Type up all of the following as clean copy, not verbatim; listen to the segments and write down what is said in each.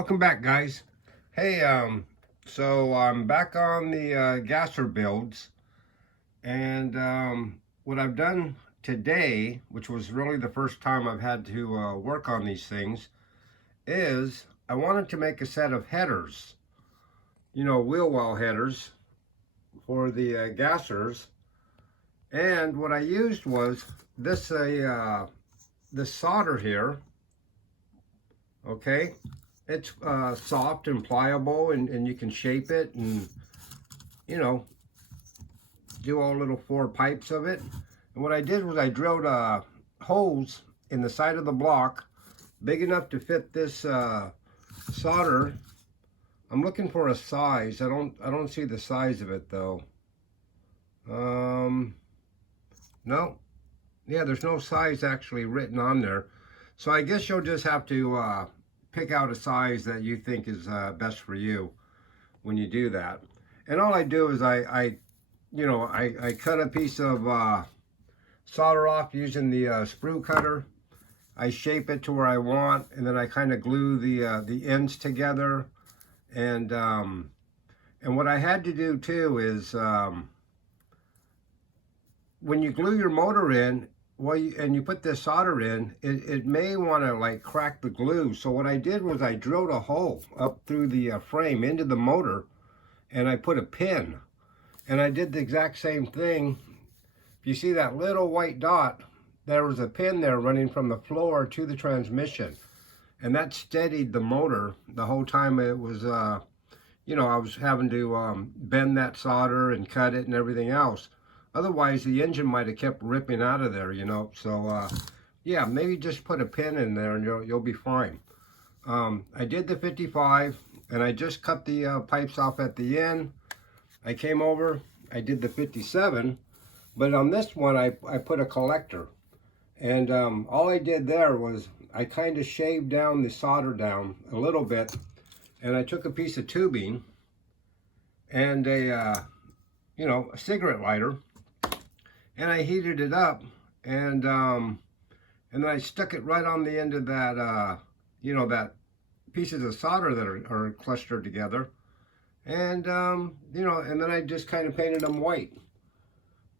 Welcome back, guys. Hey, so I'm back on the gasser builds, and what I've done today, which was really the first time I've had to work on these things, is I wanted to make a set of headers, wheel well headers for the gassers, and what I used was this solder here. Okay, it's soft and pliable, and you can shape it and do all little 4 pipes of it. And what I did was I drilled holes in the side of the block big enough to fit this solder. I'm looking for a size. I don't see the size of it though. No, yeah, there's no size actually written on there. So I guess you'll just have to pick out a size that you think is best for you when you do that. And all I do is I cut a piece of solder off using the sprue cutter. I shape it to where I want, and then I kind of glue the ends together. And what I had to do too is when you glue your motor in, and you put this solder in, it may want to like crack the glue. So what I did was I drilled a hole up through the frame into the motor, and I put a pin. And I did the exact same thing. If you see that little white dot, there was a pin there running from the floor to the transmission. And that steadied the motor the whole time it was, I was having to bend that solder and cut it and everything else. Otherwise, the engine might have kept ripping out of there, So, yeah, maybe just put a pin in there and you'll be fine. I did the 55, and I just cut the pipes off at the end. I came over, I did the 57, but on this one, I put a collector. And all I did there was I kind of shaved down the solder down a little bit, and I took a piece of tubing and a cigarette lighter, and I heated it up, and then I stuck it right on the end of that, that pieces of solder that are clustered together. And, and then I just kind of painted them white.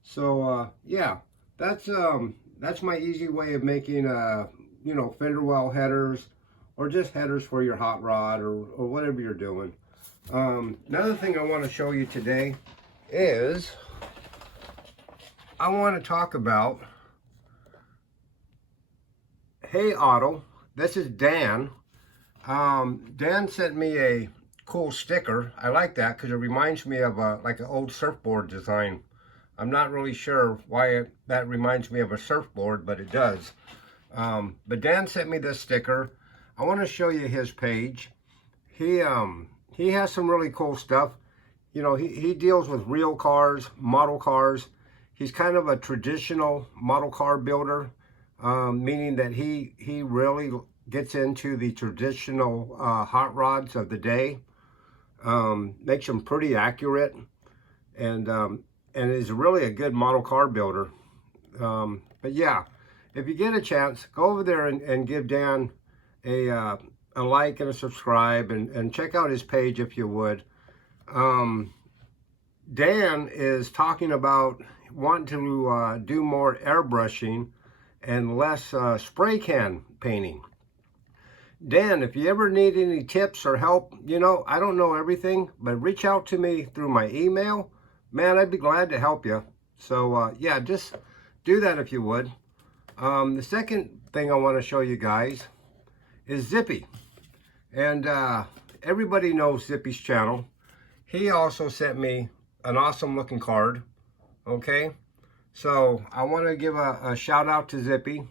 So, yeah, that's my easy way of making, fender well headers, or just headers for your hot rod, or whatever you're doing. Another thing I want to show you today is I want to talk about Hey Auto. This is Dan. Dan sent me a cool sticker. I like that because it reminds me of like an old surfboard design. I'm not really sure why that reminds me of a surfboard, but it does. But Dan sent me this sticker. I want to show you his page. He has some really cool stuff. He deals with real cars, model cars. He's kind of a traditional model car builder, meaning that he really gets into the traditional hot rods of the day. Makes them pretty accurate, and is really a good model car builder. But yeah, if you get a chance, go over there and give Dan a like and a subscribe, and check out his page if you would. Dan is talking about wanting to do more airbrushing and less spray can painting. Dan, if you ever need any tips or help, I don't know everything, but reach out to me through my email. Man, I'd be glad to help you. So, yeah, just do that if you would. The second thing I want to show you guys is Zippy. And everybody knows Zippy's channel. He also sent me an awesome looking card. Okay? So, I want to give a shout out to Zippy.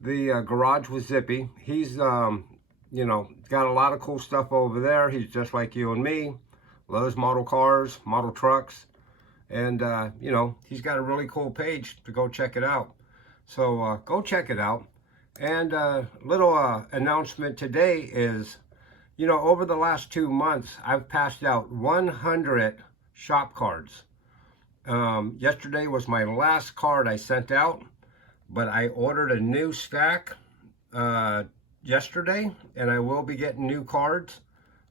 The garage with Zippy. He's, got a lot of cool stuff over there. He's just like you and me. Loves model cars, model trucks. And, he's got a really cool page to go check it out. So, go check it out. And a little announcement today is, over the last 2 months, I've passed out 100 shop cards. Yesterday was my last card I sent out. But I ordered a new stack yesterday, and I will be getting new cards,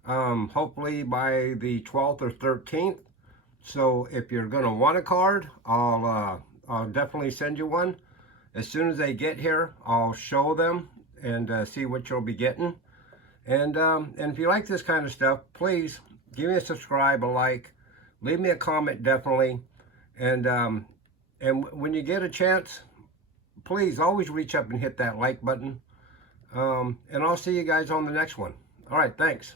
hopefully by the 12th or 13th. So if you're going to want a card, I'll definitely send you one. As soon as they get here, I'll show them and see what you'll be getting. And if you like this kind of stuff, please give me a subscribe, a like, leave me a comment definitely. And when you get a chance, please always reach up and hit that like button. And I'll see you guys on the next one. All right, thanks.